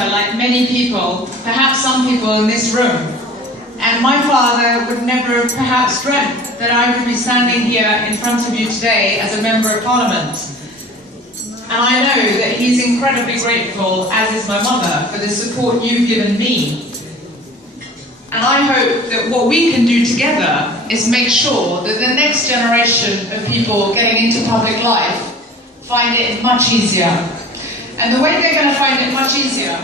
daughter, like many people, perhaps some people in this room. And my father would never perhaps dreamt that I would be standing here in front of you today as a member of parliament. And I know that he's incredibly grateful, as is my mother, for the support you've given me. And I hope that what we can do together is make sure that the next generation of people getting into public life find it much easier. And the way they're going to find it much easier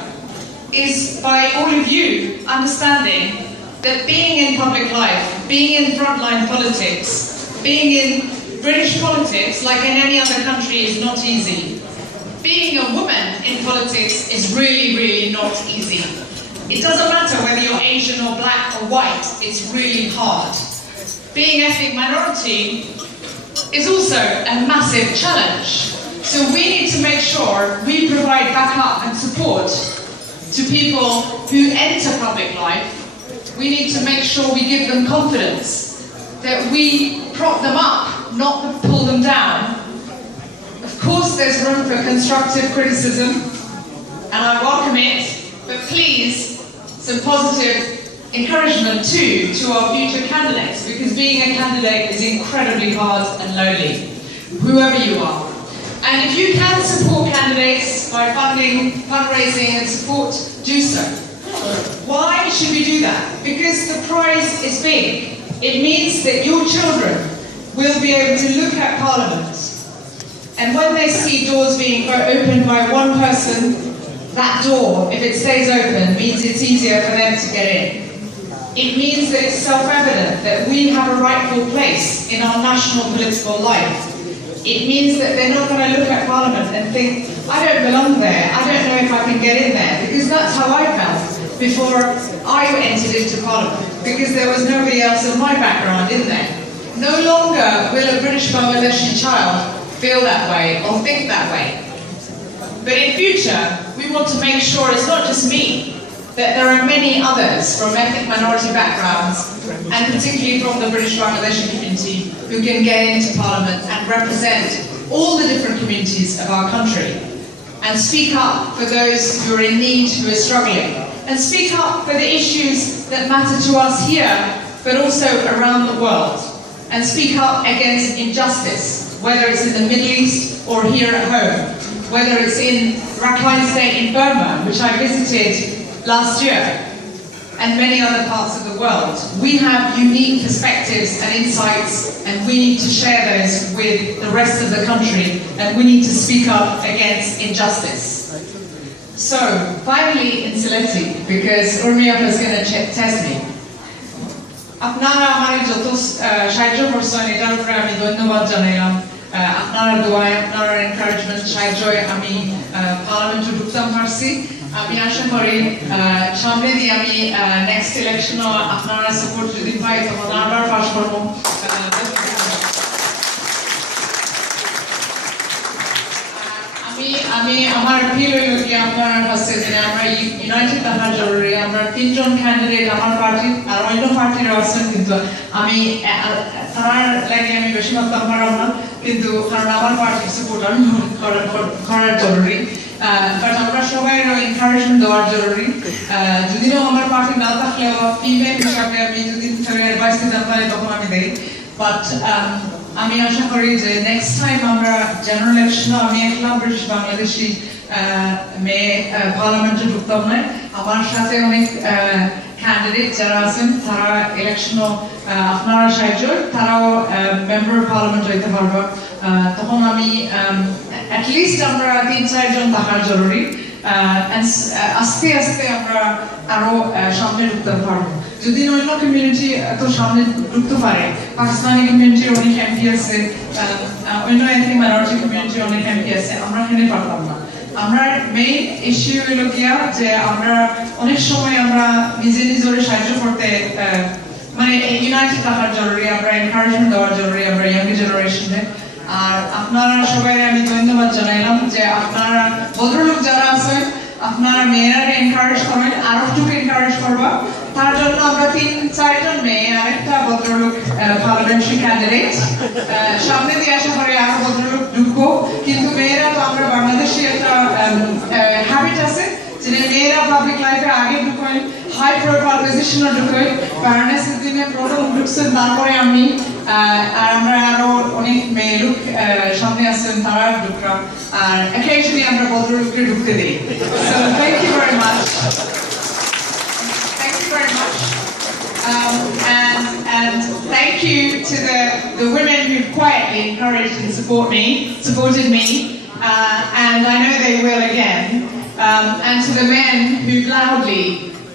is by all of you understanding that being in public life, being in frontline politics, being in British politics, like in any other country, is not easy. Being a woman in politics is really, really not easy. It doesn't matter whether you're Asian or black or white, it's really hard. Being ethnic minority is also a massive challenge. So we need to make sure we provide backup and support to people who enter public life. We need to make sure we give them confidence, that we prop them up, not pull them down. Of course there's room for constructive criticism, and I welcome it, but please, some positive encouragement too to our future candidates, because being a candidate is incredibly hard and lonely, whoever you are. And if you can support candidates by funding, fundraising and support, do so. Why should we do that? Because the prize is big. It means that your children will be able to look at Parliament, and when they see doors being opened by one person, that door, if it stays open, means it's easier for them to get in. It means that it's self-evident that we have a rightful place in our national political life. It means that they're not going to look at Parliament and think, I don't belong there, I don't know if I can get in there, because that's how I felt before I entered into Parliament, because there was nobody else of my background in there. No longer will a British Bangladeshi child feel that way or think that way. But in future, we want to make sure it's not just me, that there are many others from ethnic minority backgrounds, and particularly from the British Bangladeshi community, who can get into Parliament and represent all the different communities of our country, and speak up for those who are in need, who are struggling, and speak up for the issues that matter to us here, but also around the world, and speak up against injustice, whether it's in the Middle East or here at home, whether it's in Rakhine State in Burma, which I visited last year, and many other parts of the world. We have unique perspectives and insights, and we need to share those with the rest of the country, and we need to speak up against injustice. So, finally in Sylheti, because Urmia is going to test me. আপনারা আমার যত সাহায্য করছেন এটার উপরে আমি ধন্যবাদ জানাইলাম। আপনারা দোয়ায়, আপনারা এনকারেজমেন্ট সাহায্যে আমি পার্লামেন্টে ঢুকতাম পারছি। আমি আশা করি সামনে দিয়ে আমি নেক্সট ইলেকশনও আপনারা সাপোর্ট যদি পাই তখন আবার পাস করবো। আমি আমার ফিল হইল কি আপনার কাছে যে আমরা ইউনাইটেড থাকা জরুরি। আমরা তিনজন ক্যান্ডিডেট আমার পার্টির, আর অন্য পার্টিরও আছেন, কিন্তু আমি তার লাগে আমি বেশি ভাবতাম পারলাম না, কিন্তু কারণ আমার পার্টির সাপোর্ট আমি করার জরুরি। বাট আমরা সবাই এনকারেজমেন্ট দেওয়ার জরুরি। যদিও আমার পার্টি না থাকলেও ফিমেল হিসাবে আমি যদি অ্যাডভাইস দিতাম তাহলে তখন আমি দেই। বাট আমি আশা করি যে নেক্সট টাইম আমরা জেনারেল ইলেকশনে আমি একলা ব্রিটিশ বাংলাদেশি মেয়ে পার্লামেন্টে ঢুকতাম না, আমার সাথে অনেক ক্যান্ডিডেট যারা আছেন তারা ইলেকশনও আপনারা সাহায্য, তারাও মেম্বার পার্লামেন্ট হইতে পারবে। তখন আমি অ্যাটলিস্ট আমরা ৩-৪ জন থাকার জরুরি। আস্তে আস্তে আমরা আরো সামনে ঢুকতে পারবো। যদি অন্য কমিউনিটি এত সামনে ঢুকতে পারে, পাকিস্তানি কমিউনিটির অনেক এমপি আছে, অন্য এথনিক মাইনরিটি কমিউনিটির অনেক এমপি আছে, আমরা এখানে পারতাম না। আমরা মেইন ইস্যু হলো গিয়া যে আমরা অনেক সময় আমরা নিজে নিজের সাহায্য করতে মানে ইউনাইটেড থাকার জরুরি, আমরা এনকারেজমেন্ট দেওয়ার জরুরি আমরা ইয়াং জেনারেশনে। আর আপনারা সবাই আমি ধন্যবাদ জানাইলাম যে আপনারা ভদ্রলোক যারা আছেন আপনারা মেয়েরা এনকারেজ করেন, আরো একটু এনকারেজ করবা। তার জন্য আমরা ৩-৪ জন মেয়ে আর একটা ভদ্রলোক পার্লামেন্টারি ক্যান্ডিডেট সামনে দিয়ে আশা করি আরো ভদ্রলোক ঢুকবো। কিন্তু মেয়েরা তো আমরা বাংলাদেশে একটা হ্যাবিট আছে যিনি মেয়েরা পাবলিক লাইফে আগে ঢুকেন হাই প্রোফাইল পজিশনে ঢুকেন ফায়ারনেসের দিনে প্রথম ঢুকছেন তারপরে আমি আর আমরা আরো অনেক মেয়ে লোক সামনে আসছেন তারা ঢুকরা আর occasionally আমরা ভদ্রলোককে ঢুকতে দিই so thank you very much and thank you to the women who quietly encouraged and supported me and I know they will again and to the men who loudly